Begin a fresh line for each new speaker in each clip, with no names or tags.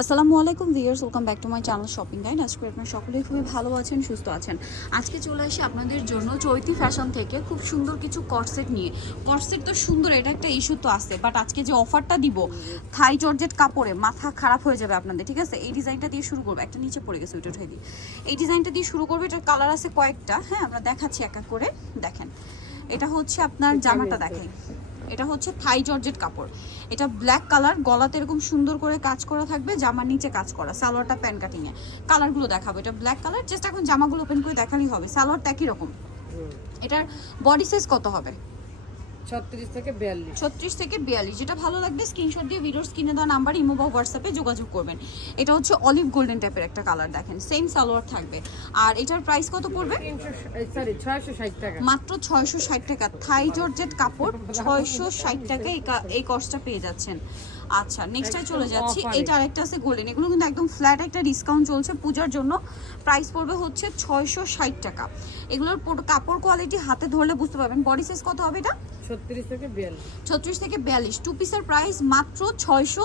আসসালামু আলাইকুম viewers welcome back to my channel shopping guide আজকে আপনার সকলেই খুবই ভালো আছেন সুস্থ আছেন। আজকে চলে আসি আপনাদের জন্য চৈতি ফ্যাশন থেকে খুব সুন্দর কিছু কটসেট নিয়ে। কটসেট তো সুন্দর এটা একটা ইস্যু তো আছে বাট আজকে যে অফারটা দিব থাই জর্জেট কাপড়ে মাথা খারাপ হয়ে যাবে আপনাদের ঠিক আছে? এই ডিজাইনটা দিয়ে শুরু করব একটা নিচে পড়ে গেছে ওইটা উঠে দিই। এই ডিজাইনটা দিয়ে শুরু করব এটার কালার আছে কয়েকটা হ্যাঁ আমরা দেখাচ্ছি এক এক করে। দেখেন এটা হচ্ছে আপনার জামাটা দেখাই। এটা হচ্ছে থাই জর্জেট কাপড়। এটা ব্ল্যাক কালার গলাতে এরকম সুন্দর করে কাজ করা থাকবে জামার নিচে কাজ করা সালোয়ারটা প্যান কাটিং এ। কালারগুলো দেখাবো এটা ব্ল্যাক কালার জাস্ট এখন জামাগুলো ওপেন করে দেখালেই হবে সালোয়ারটা একই রকম। এটার বডি সাইজ কত হবে?
ছত্রিশ থেকে বিয়াল্লিশ।
ছত্রিশ থেকে বিয়াল্লিশ। যেটা ভালো লাগবে স্ক্রিনশট দিয়ে ভিডিওর স্ক্রিনে দেওয়া নাম্বার ইমো বা হোয়াটসঅ্যাপে যোগাযোগ করবেন। এটা হচ্ছে অলিভ গোল্ডেন টাইপের একটা কালার দেখেন সেম সালোয়ার থাকবে। আর এটার প্রাইস কত পড়বে? মাত্র ছয়শো ষাট টাকা। থাই জর্জেট কাপড় ছয়শো ষাট টাকা এই কস্টটা পেয়ে যাচ্ছেন। আচ্ছা নেক্সটে চলে যাচ্ছি। এটা আরেকটা আছে গোল্ডেন এগুলো কিন্তু একদম ফ্ল্যাট একটা ডিসকাউন্ট চলছে পূজার জন্য। প্রাইস পড়বে হচ্ছে ছয়শো ষাট টাকা। এগুলোর কাপড় কোয়ালিটি হাতে ধরলে বুঝতে পারবেন। বডি সাইজ কত হবে এটা?
ছত্রিশ থেকে বিয়াল্লিশ।
ছত্রিশ থেকে বিয়াল্লিশ। টু পিসের প্রাইস মাত্র ছয়শো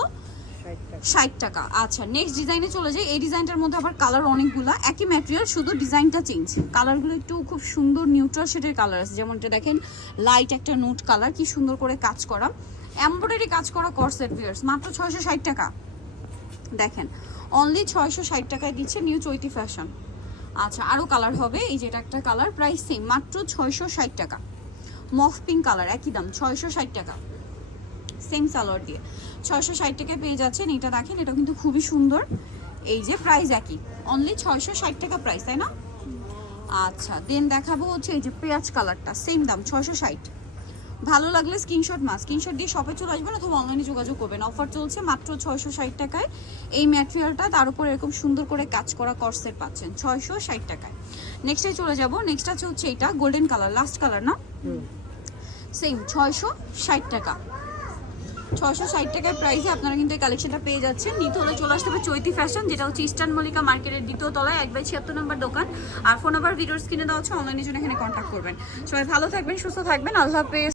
ষাট টাকা। আচ্ছা নেক্সট ডিজাইনে চলে যাই। এই ডিজাইনটার মধ্যে আবার কালার অনেকগুলা। একই ম্যাটেরিয়াল শুধু ডিজাইনটা চেঞ্জ কালারগুলো একটু খুব সুন্দর নিউট্রাল শেডের কালার আছে। যেমন এটা দেখেন লাইট একটা নোট কালার কি সুন্দর করে কাজ করা। এমব্রয়ডারি কাজ করা করসেট ভিয়ার্স মাত্র ছয়শো ষাট টাকা। দেখেন অনলি ছয়শো ষাট টাকায় দিচ্ছে নিউ চৈতি ফ্যাশন আচ্ছা আরও কালার হবে। এই যেটা একটা কালার প্রাইস সেম মাত্র ছয়শো ষাট টাকা। মফ পিঙ্ক কালার একই দাম, ছয়শো ষাট টাকা। সেম সালোয়ার দিয়ে। ছয়শো ষাট টাকায় পেয়ে যাচ্ছেন এটা দেখেন এটা কিন্তু খুবই সুন্দর। এই যে প্রাইস একই। অনলি ছয়শো ষাট টাকা প্রাইস তাই না? আচ্ছা দেন দেখাবো হচ্ছে এই যে পেঁয়াজ কালারটা সেম দাম ছয়শো ষাট। ভালো লাগলে স্ক্রিনশট মা স্ক্রিনশট দিয়ে শপে চলে আসবেন অথবা অনলাইনে যোগাযোগ করবেন। অফার চলছে মাত্র ছয়শো ষাট টাকায়। এই ম্যাটেরিয়ালটা তার উপর এরকম সুন্দর করে কাজ করা কর্সেট পাচ্ছেন ছয়শো ষাট টাকায়। নেক্সটে চলে যাব। নেক্সট আছে হচ্ছে এটা গোল্ডেন কালার লাস্ট কালার না? সেম ছয়শো ষাট টাকা। ছয়শো ষাট টাকার প্রাইসে আপনারা কিন্তু এই কালেকশনটা পেয়ে যাচ্ছেন। নিতে হলে চলে আসতে হবে চৈতি ফ্যাশন যেটা হচ্ছে ইস্টার্ন মল্লিকা মার্কেটের দ্বিতীয় তলায়, এক বাই ছিয়াত্তর নম্বর দোকান। আর ফোন নাম্বার ভিডিওর স্ক্রিনে দেওয়া হচ্ছে অনলাইনের জন্য এখানে কন্ট্যাক্ট করবেন। সবাই ভালো থাকবেন, সুস্থ থাকবেন। আল্লাহ হাফেজ।